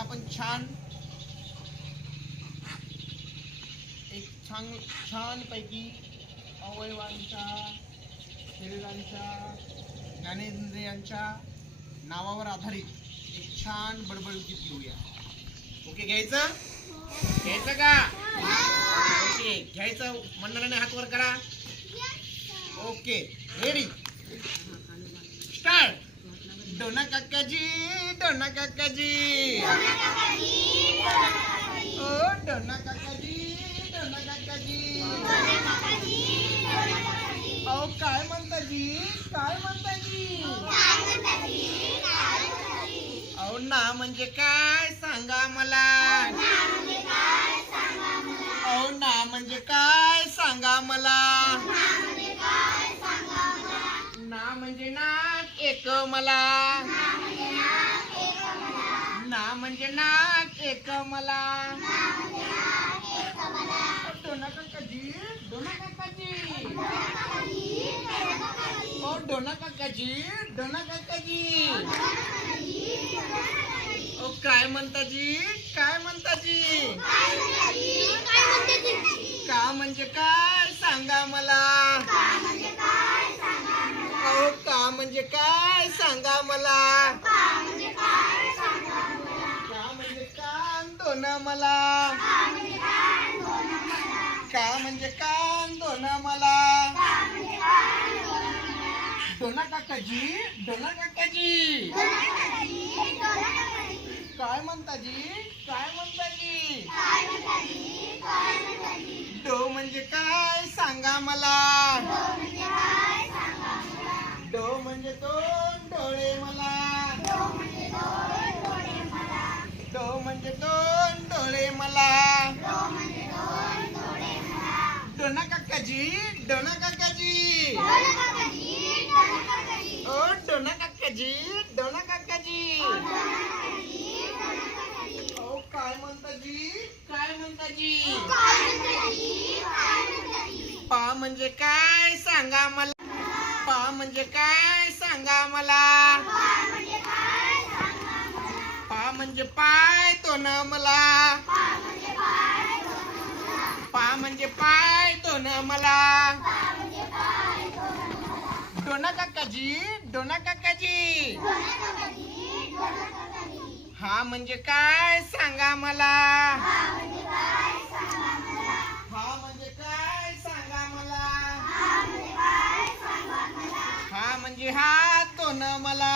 आपण छान एक छान छान पैकी अवयवांच्या शरीरांच्या ज्ञानेंद्रियांच्या नावावर आधारित एक छान बडबड गीत घेऊया ओके घ्यायचं? घ्यायचं का? ओके घ्यायचं. मंडळाने हात वर करा. Okay ready Dona Kakaji Dona Kakaji. ओ डोना काकाजी डोना काकाजी. अहो काय म्हणता जी काय म्हणता जी अहो ना म्हणजे काय? सांगा मला मला ना म्हणजे नाक एक मला डोना काकाजी डोना काकाजी. ओ डोना काकाजी डोना काकाजी. ओ काय म्हणता जी? काय म्हणता जी? का म्हणजे काय सांगा मला? अहो का म्हणजे काय? सांगा मला. का म्हणजे कान दोन मला? का म्हणजे कान दोन मला? डोना काकाजी डोना काकाजी काय म्हणता जी? काय म्हणता जी? डो म्हणजे काय सांगा मला? डो म्हणजे तो काकाजी डोना काकाजी ओ डोना काकाजी डोना काकाजी ओ काय म्हणता जी? काय म्हणता जी? पा म्हणजे काय सांगा मला. पा म्हणजे काय सांगा मला. पा म्हणजे पाय तो न मला. पा म्हणजे पाय तो मला डोना काकाजी डोना काकाजी. हा म्हणजे काय सांगा मला हा म्हणजे काय सांगा मला हा म्हणजे हा तो न मला